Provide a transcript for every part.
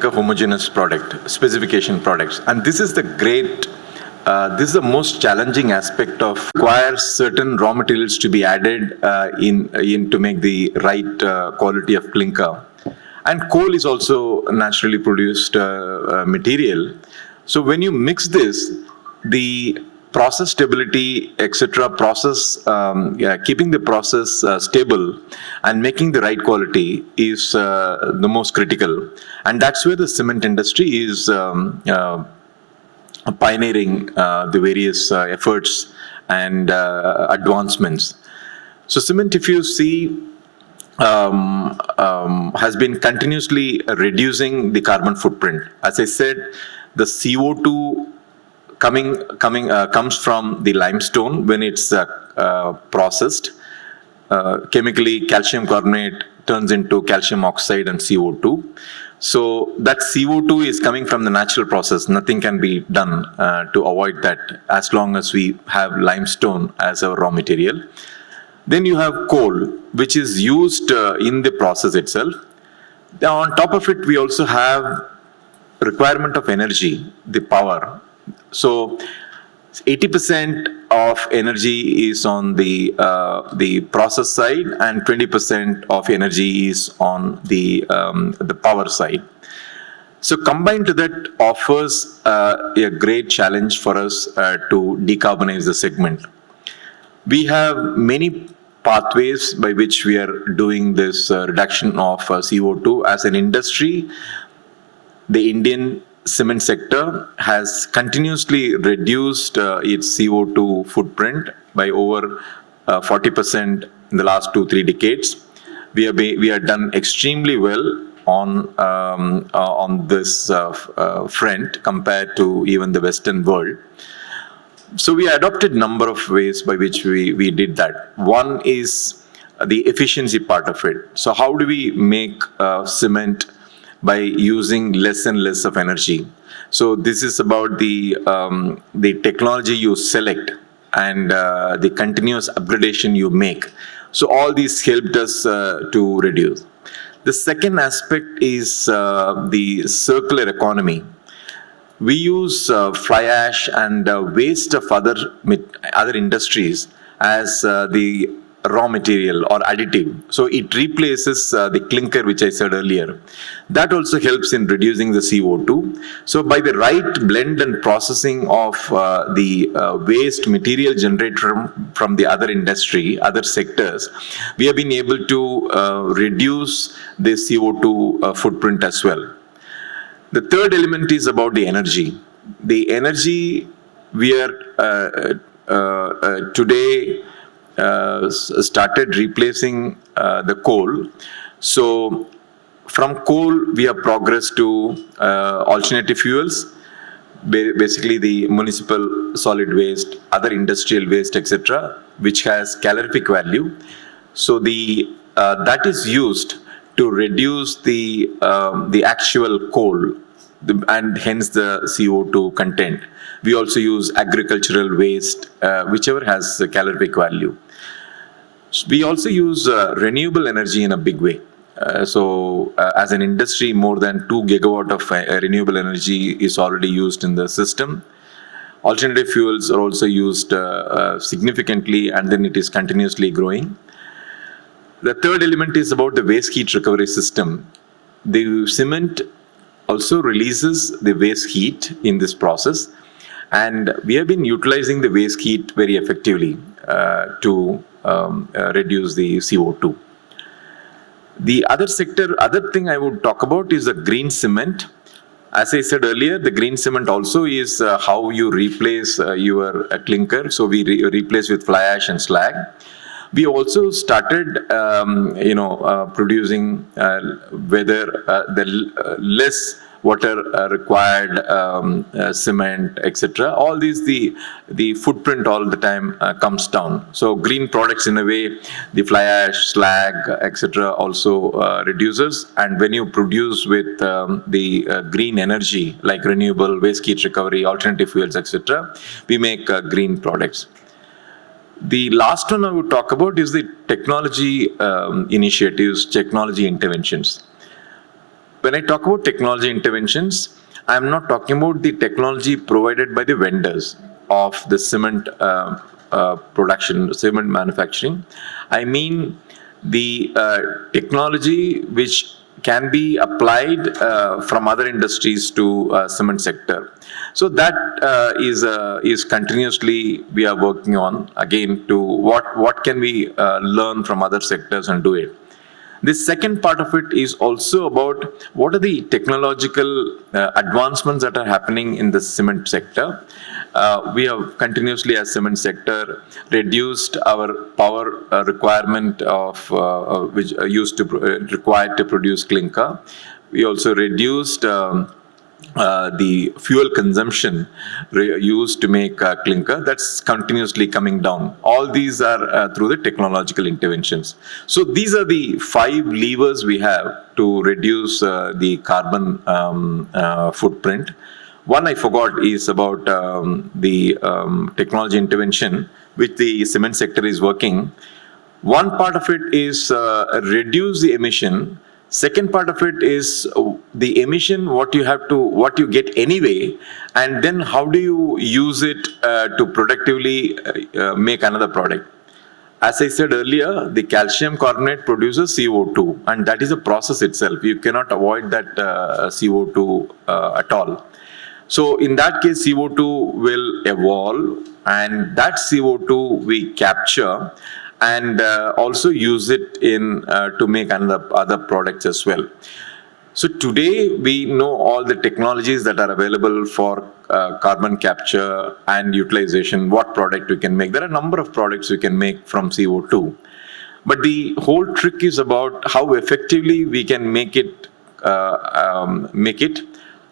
make a homogeneous product, specification products. And this is the this is the most challenging aspect of requires certain raw materials to be added in to make the right quality of clinker. And coal is also naturally produced material. So when you mix this, the process stability, etc., keeping the process stable and making the right quality is the most critical. And that's where the cement industry is pioneering the various efforts and advancements. So cement, if you see, has been continuously reducing the carbon footprint. As I said, the CO2 comes from the limestone when it's processed. Chemically, calcium carbonate turns into calcium oxide and CO2. So that CO2 is coming from the natural process. Nothing can be done to avoid that as long as we have limestone as our raw material. Then you have coal, which is used in the process itself. Now, on top of it, we also have requirement of energy, the power. So 80% of energy is on the process side, and 20% of energy is on the power side. So combined to that offers a great challenge for us to decarbonize the segment. We have many pathways by which we are doing this reduction of CO2 as an industry. The Indian cement sector has continuously reduced its CO2 footprint by over 40% in the last 2-3 decades. We have done extremely well on this front compared to even the Western world. So we adopted a number of ways by which we did that. One is the efficiency part of it. So how do we make cement by using less and less of energy? So this is about the technology you select and the continuous upgradation you make. So all these helped us to reduce. The second aspect is the circular economy. We use fly ash and waste of other industries as the raw material or additive. So it replaces the clinker, which I said earlier. That also helps in reducing the CO2. So by the right blend and processing of the waste material generated from the other industry, other sectors, we have been able to reduce the CO2 footprint as well. The third element is about the energy. The energy we are today started replacing the coal. So from coal, we have progressed to alternative fuels, basically the municipal solid waste, other industrial waste, etc., which has calorific value. So that is used to reduce the actual coal and hence the CO2 content. We also use agricultural waste, whichever has calorific value. We also use renewable energy in a big way. As an industry, more than 2 gigawatt of renewable energy is already used in the system. Alternative fuels are also used significantly, and then it is continuously growing. The third element is about the waste heat recovery system. The cement also releases the waste heat in this process, and we have been utilizing the waste heat very effectively to reduce the CO2. The other thing I would talk about is the green cement. As I said earlier, the green cement also is how you replace your clinker. So we replace with fly ash and slag. We also started, producing the less water required cement, etc. All these, the footprint all the time comes down. So green products, in a way, the fly ash, slag, etc. also reduces. And when you produce with the green energy, like renewable, waste heat recovery, alternative fuels, etc., we make green products. The last one I would talk about is the technology initiatives, technology interventions. when I talk about technology interventions, I'm not talking about the technology provided by the vendors of the cement production, cement manufacturing. I mean the technology which can be applied from other industries to cement sector. So that is continuously we are working on again to what can we learn from other sectors and do it. The second part of it is also about what are the technological advancements that are happening in the cement sector. We have continuously, as cement sector, reduced our power requirement of which used to required to produce clinker. We also reduced the fuel consumption used to make clinker. That's continuously coming down. All these are through the technological interventions. So these are the 5 levers we have to reduce the carbon footprint. One I forgot is about the technology intervention which the cement sector is working. One part of it is reduce the emission. Second part of it is the emission, what you get anyway, and then how do you use it to productively make another product. As I said earlier, the calcium carbonate produces CO2, and that is a process itself. You cannot avoid that CO2 at all. So in that case, CO2 will evolve, and that CO2 we capture and also use it in to make other products as well. So today we know all the technologies that are available for carbon capture and utilization, what product we can make. There are a number of products we can make from CO2. But the whole trick is about how effectively we can make it,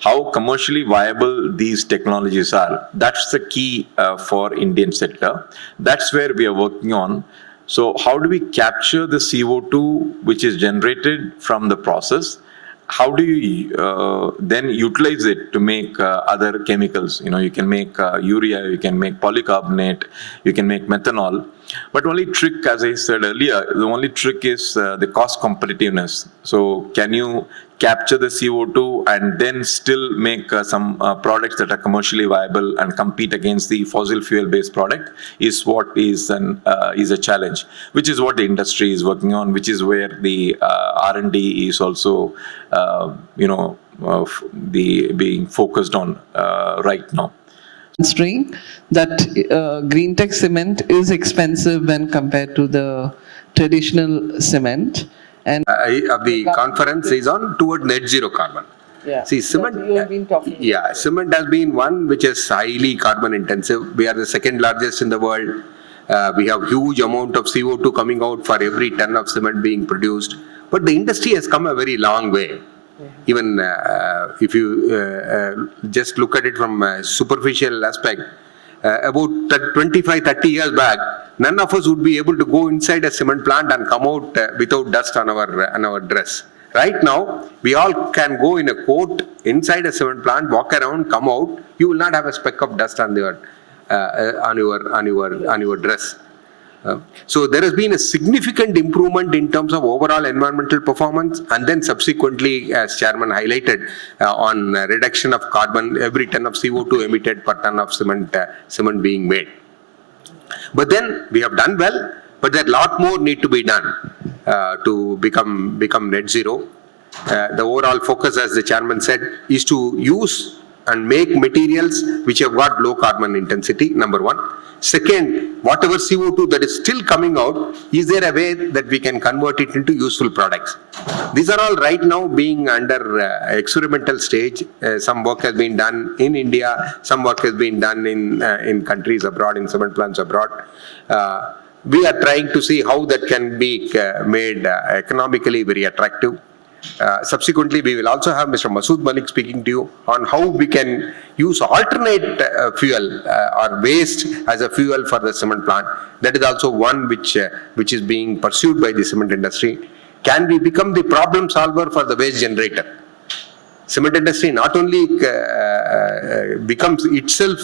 how commercially viable these technologies are. That's the key for Indian sector. That's where we are working on. So how do we capture the CO2 which is generated from the process? How do you then utilize it to make other chemicals? You can make urea, you can make polycarbonate, you can make methanol. But only trick, as I said earlier, the only trick is the cost competitiveness. So can you capture the CO2 and then still make some products that are commercially viable and compete against the fossil fuel based product is what is a challenge, which is what the industry is working on, which is where the R&D is also being focused on right now. String that green tech cement is expensive when compared to the traditional cement. And of the conference is on toward net zero carbon. yeah, See, cement. you have been talking about. Cement has been one which is highly carbon intensive. We are the second largest in the world. We have huge amount of CO2 coming out for every ton of cement being produced. But the industry has come a very long way. Even if you just look at it from a superficial aspect, about 25-30 years back, none of us would be able to go inside a cement plant and come out without dust on our dress. Right now, we all can go in a coat inside a cement plant, walk around, come out. You will not have a speck of dust on your dress. So there has been a significant improvement in terms of overall environmental performance, and then subsequently, as Chairman highlighted, on reduction of carbon, every ton of CO2 emitted per ton of cement being made. But then we have done well, but there are a lot more need to be done to become net zero. The overall focus, as the Chairman said, is to use and make materials which have got low carbon intensity, number one. Second, whatever CO2 that is still coming out, is there a way that we can convert it into useful products? These are all right now being under experimental stage. Some work has been done in India, some work has been done in countries abroad, in cement plants abroad. We are trying to see how that can be made economically very attractive. Subsequently, we will also have Mr. Masood Malik speaking to you on how we can use alternate fuel or waste as a fuel for the cement plant. That is also one which is being pursued by the cement industry. Can we become the problem solver for the waste generator? Cement industry not only becomes itself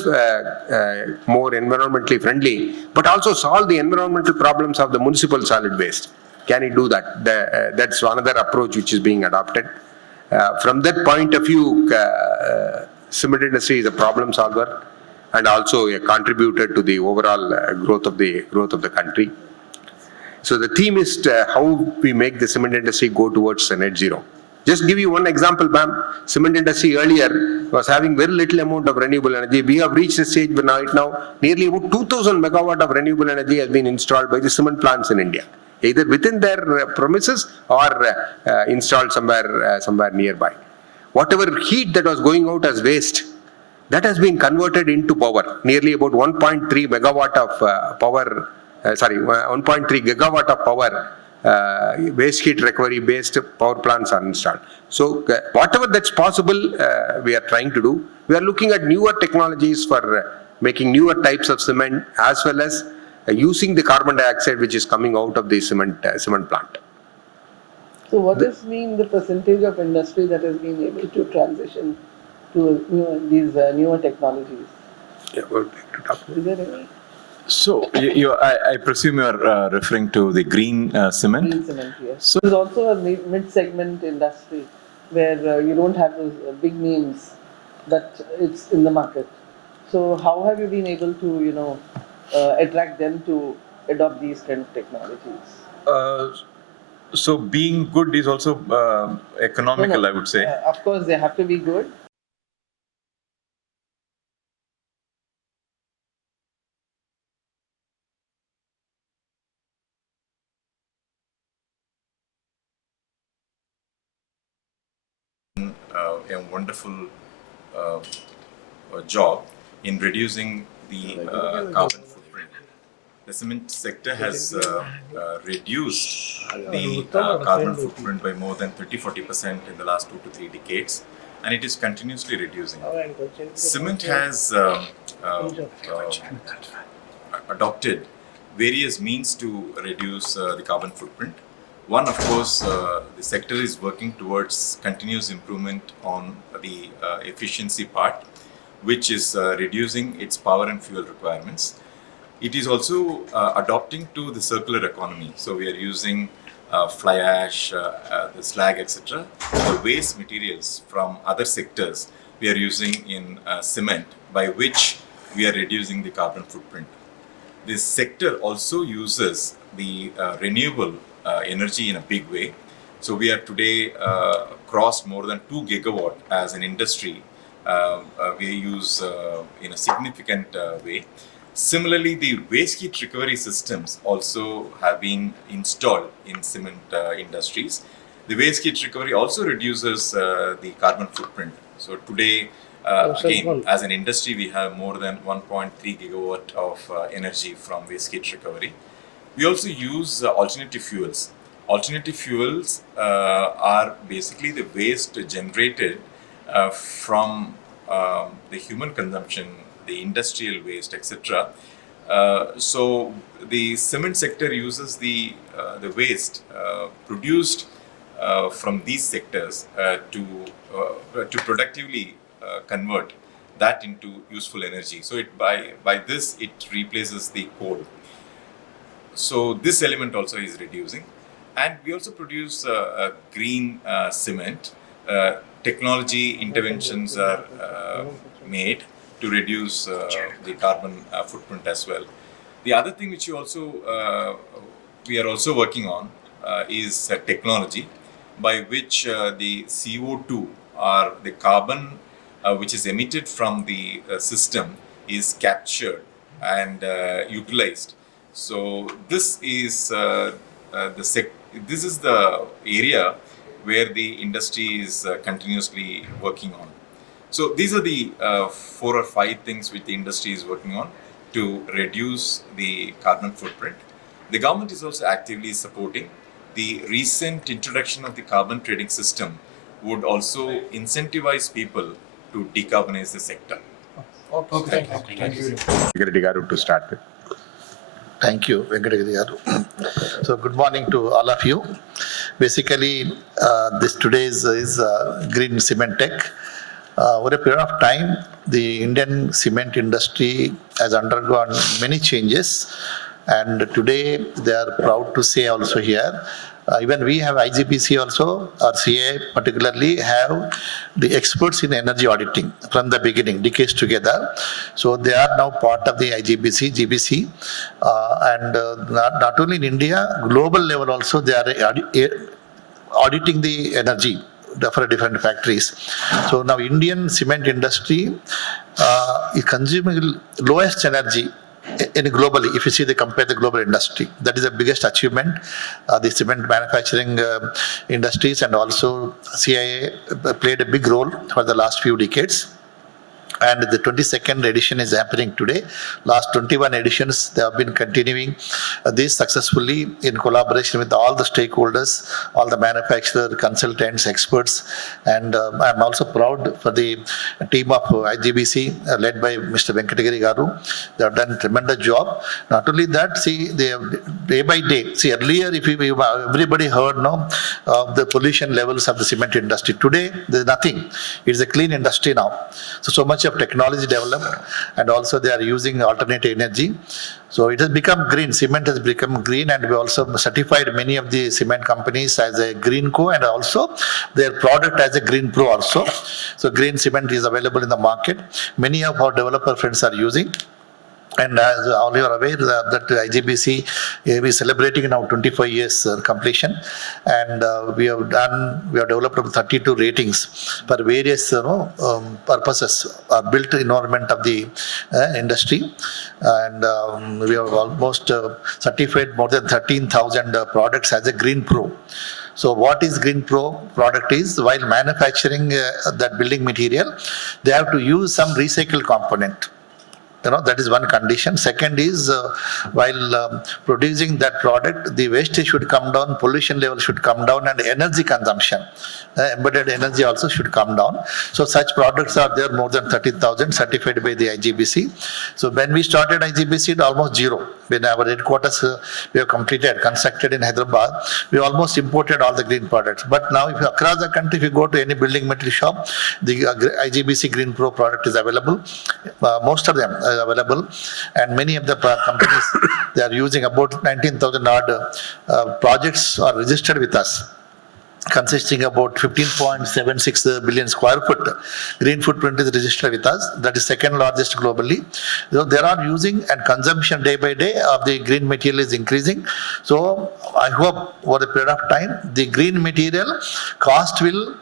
more environmentally friendly, but also solve the environmental problems of the municipal solid waste. Can it do that? That's another approach which is being adopted. From that point of view, cement industry is a problem solver and also a contributor to the overall growth of the country. So the theme is how we make the cement industry go towards net zero. Just give you one example, ma'am. Cement industry earlier was having very little amount of renewable energy. We have reached a stage where right now nearly about 2,000 megawatt of renewable energy has been installed by the cement plants in India, either within their premises or installed somewhere nearby. Whatever heat that was going out as waste, that has been converted into power. Nearly about 1.3 megawatt of power. 1.3 gigawatt of power, waste heat recovery based power plants are installed. So whatever that's possible, we are trying to do. We are looking at newer technologies for making newer types of cement, as well as using the carbon dioxide which is coming out of the cement plant. So what has been the percentage of industry that has been able to transition to these newer technologies? Yeah, we'll take it up. Is there any? So I presume you are referring to the green cement? Green cement, yes. So- There's also a mid-segment industry where you don't have those big names, but it's in the market. So how have you been able to, attract them to adopt these kind of technologies? So being good is also economical, No, I would say. Of course, they have to be good. A wonderful job in reducing the carbon footprint. The cement sector has reduced the carbon footprint by more than 30-40% in the last 2 to 3 decades, and it is continuously reducing. Cement has adopted various means to reduce the carbon footprint. One, of course, the sector is working towards continuous improvement on the efficiency part, which is reducing its power and fuel requirements. It is also adopting to the circular economy. So we are using fly ash, the slag, etc. The waste materials from other sectors we are using in cement, by which we are reducing the carbon footprint. This sector also uses the renewable energy in a big way. So we are today crossed more than 2 gigawatt as an industry. We use in a significant way. Similarly, the waste heat recovery systems also have been installed in cement industries. The waste heat recovery also reduces the carbon footprint. So today, again, as an industry, we have more than 1.3 gigawatt of energy from waste heat recovery. We also use alternative fuels. Alternative fuels are basically the waste generated from the human consumption, the industrial waste, etc. So the cement sector uses the waste produced from these sectors to productively convert that into useful energy. So by this it replaces the coal. So this element also is reducing, and we also produce a green cement. Technology interventions are made to reduce the carbon footprint as well. The other thing which we are also working on is technology by which the CO2 or the carbon which is emitted from the system is captured and utilized. So this is this is the area where the industry is continuously working on. So these are the 4 or 5 things which the industry is working on to reduce the carbon footprint. The government is also actively supporting. The recent introduction of the carbon trading system would also incentivize people to decarbonize the sector. Okay, thank you. Venkata Garu to start with. Thank you, Venkata Garu. So good morning to all of you. Basically, this today's is Green Cement Tech. Over a period of time, the Indian cement industry has undergone many changes, and today they are proud to say also here Even we have IGBC also, or CA particularly have the experts in energy auditing from the beginning, decades together. So they are now part of the IGBC, GBC, and not only in India, global level also they are auditing the energy for different factories. So now Indian cement industry is consuming lowest energy in globally, if you see compare the global industry. That is the biggest achievement. The cement manufacturing industries and also CIA played a big role for the last few decades. And the 22nd edition is happening today. Last 21 editions, they have been continuing this successfully in collaboration with all the stakeholders, all the manufacturers, consultants, experts. And I'm also proud for the team of IGBC led by Mr. Venkatagiri Garu. They have done a tremendous job. Not only that, see, they have, day by day, see, earlier if everybody heard the pollution levels of the cement industry. Today, there's nothing. It's a clean industry now. So much of technology developed, and also they are using alternate energy. So it has become green. Cement has become green, and we also certified many of the cement companies as a Green Co, and also their product as a Green Pro also. So green cement is available in the market. Many of our developer friends are using. And as all you are aware that IGBC is celebrating now 25 years completion, and we have developed 32 ratings for various purposes, built environment of the industry, and we have almost certified more than 13,000 products as a Green Pro. So what is Green Pro product is, while manufacturing that building material, they have to use some recycled component. That is one condition. Second is, while producing that product, the wastage should come down, pollution level should come down, and energy consumption, embedded energy also should come down. So such products are there, more than 30,000 certified by the IGBC. So when we started IGBC, it almost zero. When our headquarters we have constructed in Hyderabad, we almost imported all the green products. But now if you across the country, if you go to any building material shop, the IGBC Green Pro product is available. Most of them are available, and many of the companies, they are using about 19,000 odd projects are registered with us, consisting about 15.76 billion square foot. Green footprint is registered with us. That is second largest globally. They are using, and consumption day by day of the green material is increasing. So I hope over a period of time, the green material cost will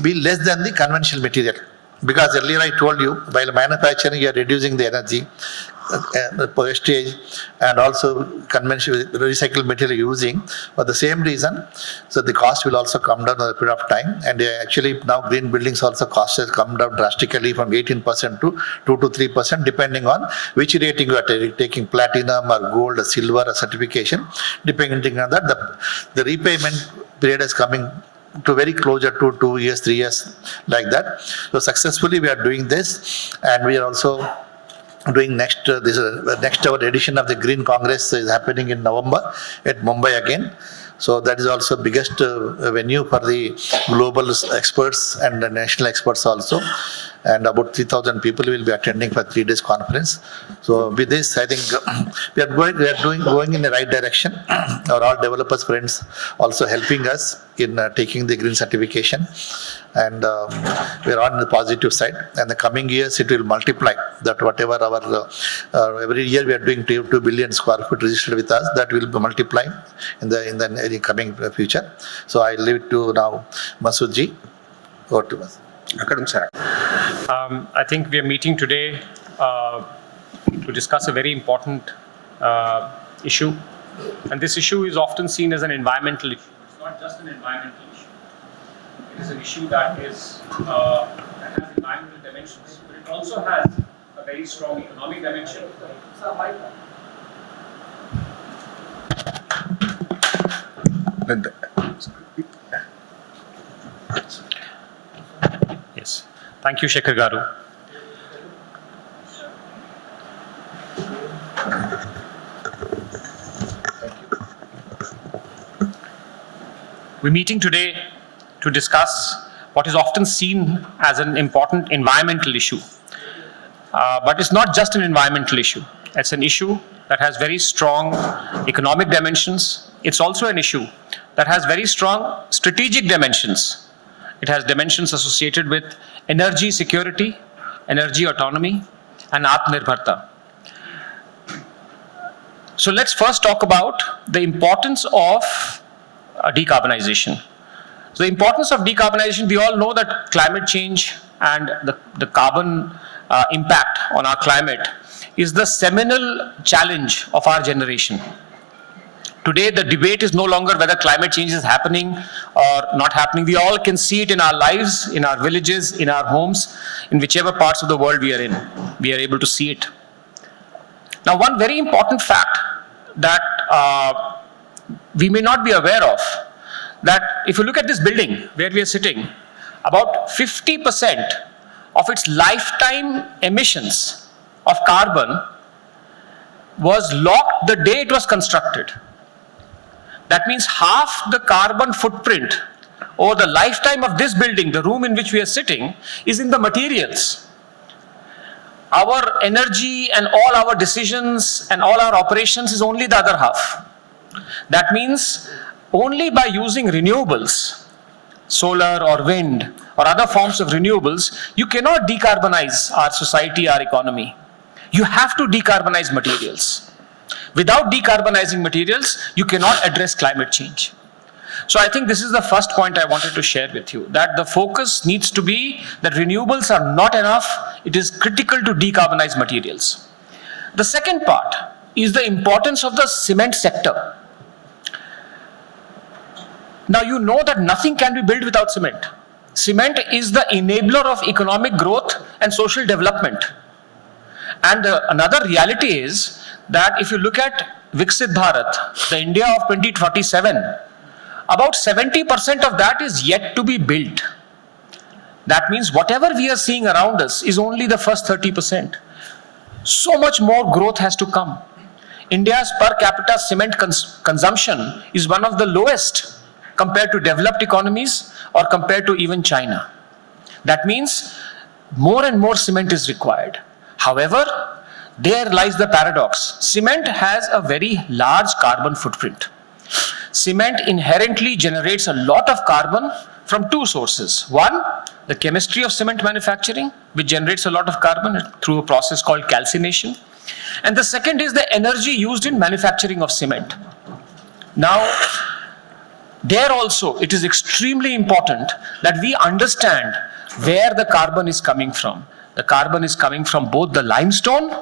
be less than the conventional material. Because earlier I told you, while manufacturing, you are reducing the energy, wastage, and also conventional recycled material using for the same reason. So the cost will also come down over a period of time. And actually now green buildings also cost has come down drastically from 18% to 2 to 3%, depending on which rating you are taking, platinum or gold or silver or certification. Depending on that, the repayment period is coming to very closer to 2 years, 3 years, like that. So successfully we are doing this, and we are also doing next our edition of the Green Congress is happening in November at Mumbai again. So that is also biggest venue for the global experts and the national experts also. And about 3,000 people will be attending for 3 days conference. So with this, I think we are going in the right direction. All developers friends also helping us in taking the green certification. And we are on the positive side. And the coming years, it will multiply. That whatever our every year we are doing 2 billion square foot registered with us, that will be multiplying in the coming future. So I leave it to now Masoodji. Over to us. I think we are meeting today to discuss a very important issue. And this issue is often seen as an environmental issue. It's not just an environmental issue. It is an issue that has environmental dimensions, but it also has a very strong economic dimension. Yes. Thank you, Shekhar Garu. We're meeting today to discuss what is often seen as an important environmental issue. But it's not just an environmental issue. It's an issue that has very strong economic dimensions. It's also an issue that has very strong strategic dimensions. It has dimensions associated with energy security, energy autonomy, and Atmanirbharta. So let's first talk about the importance of decarbonization. So the importance of decarbonization, we all know that climate change and the carbon impact on our climate is the seminal challenge of our generation. Today, the debate is no longer whether climate change is happening or not happening. We all can see it in our lives, in our villages, in our homes, in whichever parts of the world we are in. We are able to see it. Now, one very important fact that we may not be aware of, that if you look at this building where we are sitting, about 50% of its lifetime emissions of carbon was locked the day it was constructed. That means half the carbon footprint over the lifetime of this building, the room in which we are sitting, is in the materials. Our energy and all our decisions and all our operations is only the other half. That means only by using renewables, solar or wind or other forms of renewables, you cannot decarbonize our society, our economy. You have to decarbonize materials. Without decarbonizing materials, you cannot address climate change. So I think this is the first point I wanted to share with you, that the focus needs to be that renewables are not enough. It is critical to decarbonize materials. The second part is the importance of the cement sector. Now you know that nothing can be built without cement. Cement is the enabler of economic growth and social development. And another reality is that if you look at Viksit Bharat, the India of 2047, about 70% of that is yet to be built. That means whatever we are seeing around us is only the first 30%. So much more growth has to come. India's per capita cement consumption is one of the lowest compared to developed economies or compared to even China. That means more and more cement is required. However, there lies the paradox. Cement has a very large carbon footprint. Cement inherently generates a lot of carbon from two sources. One, the chemistry of cement manufacturing, which generates a lot of carbon through a process called calcination. And the second is the energy used in manufacturing of cement. Now, there also, it is extremely important that we understand where the carbon is coming from. The carbon is coming from both the limestone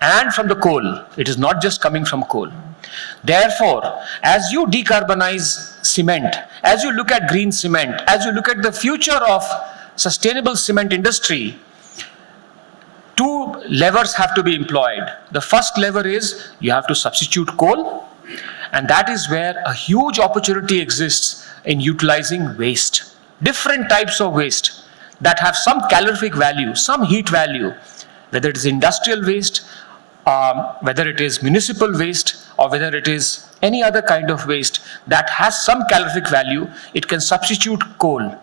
and from the coal. It is not just coming from coal. Therefore, as you decarbonize cement, as you look at green cement, as you look at the future of sustainable cement industry, two levers have to be employed. The first lever is you have to substitute coal, and that is where a huge opportunity exists in utilizing waste. Different types of waste that have some calorific value, some heat value, whether it is industrial waste, whether it is municipal waste, or whether it is any other kind of waste that has some calorific value, it can substitute coal.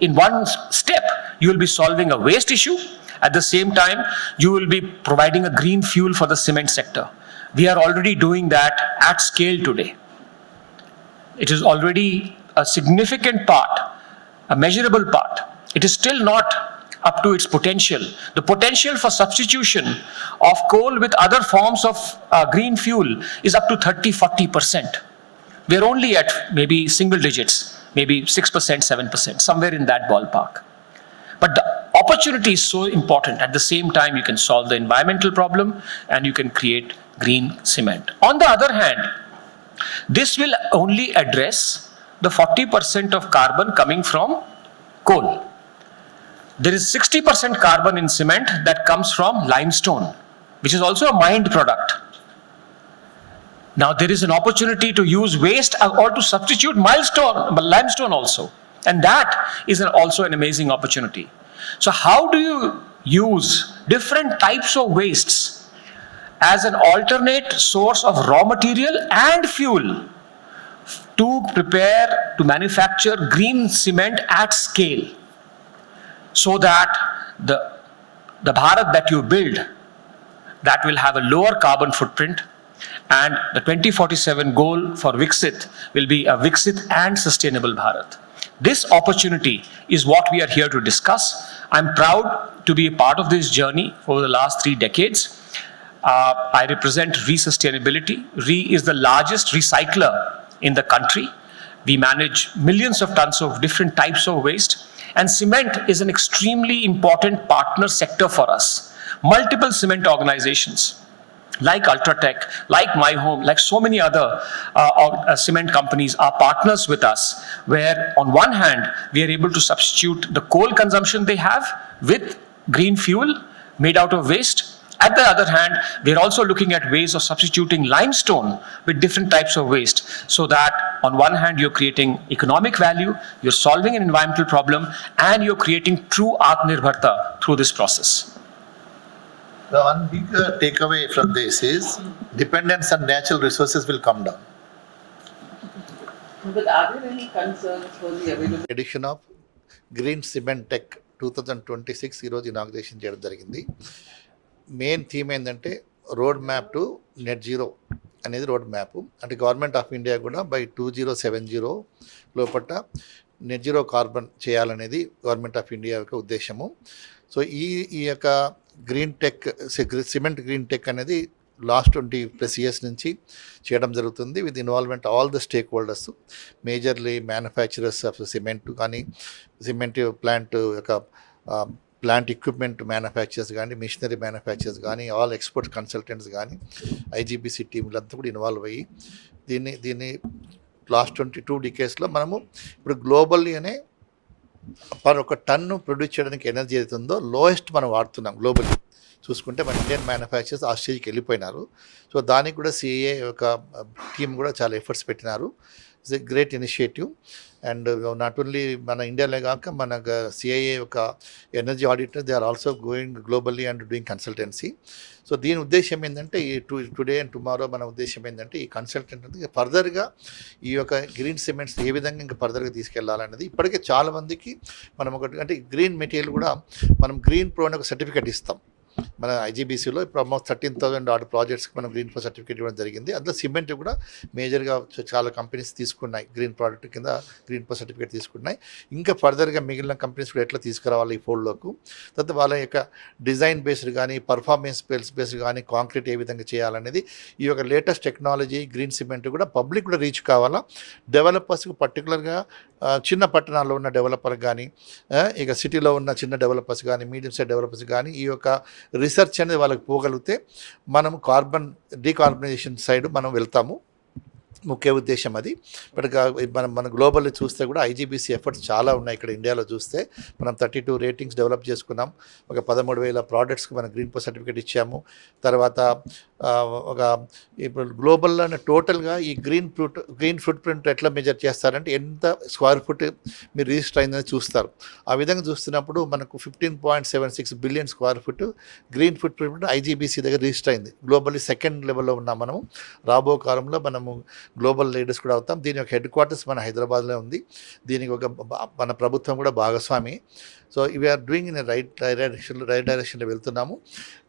In one step, you will be solving a waste issue. At the same time, you will be providing a green fuel for the cement sector. We are already doing that at scale today. It is already a significant part, a measurable part. It is still not up to its potential. The potential for substitution of coal with other forms of green fuel is up to 30-40%. We're only at maybe single digits, maybe 6%, 7%, somewhere in that ballpark. But the opportunity is so important. At the same time, you can solve the environmental problem and you can create green cement. On the other hand, this will only address the 40% of carbon coming from coal. There is 60% carbon in cement that comes from limestone, which is also a mined product. Now there is an opportunity to use waste or to substitute limestone also. And that is also an amazing opportunity. So how do you use different types of wastes as an alternate source of raw material and fuel to prepare, to manufacture green cement at scale, so that the Bharat that you build, that will have a lower carbon footprint, And the 2047 goal for Viksit will be a Viksit and sustainable Bharat. This opportunity is what we are here to discuss. I'm proud to be a part of this journey over the last 3 decades. I represent Re Sustainability. Re is the largest recycler in the country. We manage millions of tons of different types of waste, and cement is an extremely important partner sector for us. Multiple cement organizations like Ultratech, like My Home, like so many other cement companies are partners with us, where on one hand, we are able to substitute the coal consumption they have with green fuel made out of waste. At the other hand, we are also looking at ways of substituting limestone with different types of waste, so that on one hand, you're creating economic value, you're solving an environmental problem, and you're creating true Atmanirbharta through this process. The one big takeaway from this is dependence on natural resources will come down. But are there any concerns for the availability? Edition of green cement tech 2026 ఈరోజు inauguration చేయడం జరిగింది. Main theme ఏంటంటే road map to net zero అనేది road map. అంటే government of India కూడా by 2070 లోపల net zero carbon చేయాలనేది government of India యొక్క ఉద్దేశము. సో ఈ యొక్క green tech cement green tech అనేది లాస్ట్ 20+ years నుంచి చేయడం జరుగుతుంది with involvement all the stake holders, majorly manufacturers of cement కానీ, సిమెంట్ ప్లాంట్ యొక్క ప్లాంట్ ఎక్విప్మెంట్ మ్యానుఫ్యాక్చరర్స్ కానీ, మిషనరీ మ్యానుఫ్యాక్చరర్స్ కానీ, ఆల్ ఎక్స్పోర్ట్ కన్సల్టెంట్స్ కానీ, ఐజీబీసీ టీంలంతా కూడా ఇన్వాల్వ్ అయ్యి దీన్ని లాస్ట్ 22 decades మనము ఇప్పుడు గ్లోబల్లీ అనే పర్ ఒక టన్ను ప్రొడ్యూస్ చేయడానికి ఎనర్జీ అవుతుందో లోయెస్ట్ మనం వాడుతున్నాం గ్లోబల్లీ చూసుకుంటే. మన ఇండియన్ మ్యానుఫ్యాక్చరర్స్ ఆ స్టేజ్కి వెళ్ళిపోయినారు. సో దానికి కూడా సిఏఏ యొక్క టీం కూడా చాలా ఎఫర్ట్స్ పెట్టినారు. It's a great initiative. And not only మన ఇండియాలో కాక మన సిఐఏ యొక్క energy auditor, they are also going globally and doing consultancy. So దీని ఉద్దేశం ఏంటంటే ఈ టుడే అండ్ టుమారో మన ఉద్దేశం ఏంటంటే ఈ కన్సల్టెంట్ అంటే ఫర్దర్గా ఈ యొక్క గ్రీన్ సిమెంట్స్ ఏ విధంగా ఇంకా ఫర్దర్గా తీసుకెళ్లాలనేది. ఇప్పటికే చాలామందికి మనం ఒకటి అంటే గ్రీన్ మెటీరియల్ కూడా మనం గ్రీన్ ప్రో అనే ఒక సర్టిఫికేట్ ఇస్తాం. మన ఐజీబీసీలో ఇప్పుడు ఆల్మోస్ట్ 13,000 ఆర్డర్ ప్రాజెక్ట్స్కి మనం గ్రీన్ ప్రో సర్టిఫికేట్ ఇవ్వడం జరిగింది. అందులో సిమెంట్ కూడా మేజర్గా చాలా కంపెనీస్ తీసుకున్నాయి, గ్రీన్ ప్రోడక్ట్ కింద గ్రీన్ ప్రో సర్టిఫికేట్ తీసుకున్నాయి. ఇంకా ఫర్దర్గా మిగిలిన కంపెనీస్ కూడా ఎట్లా తీసుకురావాలి ఈ ఫోల్డ్లోకి, తర్వాత వాళ్ళ యొక్క డిజైన్ బేస్డ్ కానీ, పర్ఫార్మెన్స్ బేస్డ్ కానీ, కాంక్రీట్ ఏ విధంగా చేయాలనేది ఈ యొక్క లేటెస్ట్ టెక్నాలజీ గ్రీన్ సిమెంట్ కూడా పబ్లిక్ కూడా రీచ్ కావాలా. డెవలపర్స్కి పర్టికులర్గా చిన్న పట్టణాల్లో ఉన్న డెవలపర్ కానీ, ఇక సిటీలో ఉన్న చిన్న డెవలపర్స్ కానీ, మీడియం సైజ్ డెవలపర్స్ కానీ ఈ యొక్క రీసెర్చ్ అనేది వాళ్ళకి పోగలిగితే మనం డీకార్బనైజేషన్ సైడ్ మనం వెళ్తాము. ముఖ్య ఉద్దేశం అది. బట్ మన గ్లోబల్ చూస్తే కూడా ఐజీబీసీ ఎఫర్ట్స్ చాలా ఉన్నాయి. ఇక్కడ ఇండియాలో చూస్తే మనం 32 రేటింగ్స్ డెవలప్ చేసుకున్నాం. ఒక 13,000 ప్రోడక్ట్స్కి మనం గ్రీన్ ప్రో సర్టిఫికేట్ ఇచ్చాము. తర్వాత ఒక ఇప్పుడు గ్లోబల్లోనే టోటల్గా ఈ గ్రీన్ ఫుట్ ప్రింట్ ఎట్లా మెజర్ చేస్తారంటే ఎంత స్క్వేర్ ఫుట్ మీరు రిజిస్టర్ అయిందని చూస్తారు. ఆ విధంగా చూస్తున్నప్పుడు మనకు 15.76 billion square foot green foot print IGBC దగ్గర రిజిస్టర్ అయింది. గ్లోబల్లీ సెకండ్ లెవెల్లో ఉన్నాం మనము. రాబో కాలంలో మనము గ్లోబల్ లీడర్స్ కూడా అవుతాం. దీని యొక్క హెడ్ క్వార్టర్స్ మన హైదరాబాద్లో ఉంది. దీనికి ఒక మన ప్రభుత్వం కూడా భాగస్వామి. So we are doing in right డైరెక్షన్లో వెళ్తున్నాము.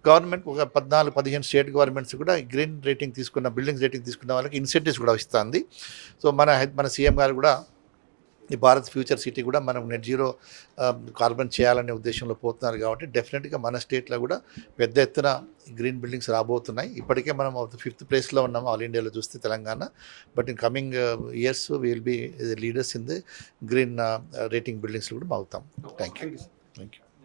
గవర్నమెంట్ ఒక 14-15 స్టేట్ గవర్నమెంట్స్ కూడా గ్రీన్ రేటింగ్ తీసుకున్న, బిల్డింగ్స్ రేటింగ్ తీసుకున్న వాళ్ళకి ఇన్సెంటివ్స్ కూడా ఇస్తుంది. సో మన సీఎం గారు కూడా ఈ భారత్ ఫ్యూచర్ సిటీ కూడా మనం నెట్ జీరో కార్బన్ చేయాలనే ఉద్దేశంలో పోతున్నారు. కాబట్టి డెఫినెట్గా మన స్టేట్లో కూడా పెద్ద ఎత్తున గ్రీన్ బిల్డింగ్స్ రాబోతున్నాయి. ఇప్పటికే మనం 5th ప్లేస్లో ఉన్నాము ఆల్ ఇండియాలో చూస్తే Telangana. But in coming years will be leaders in the green rating buildings కూడా అవుతాం. Thank you.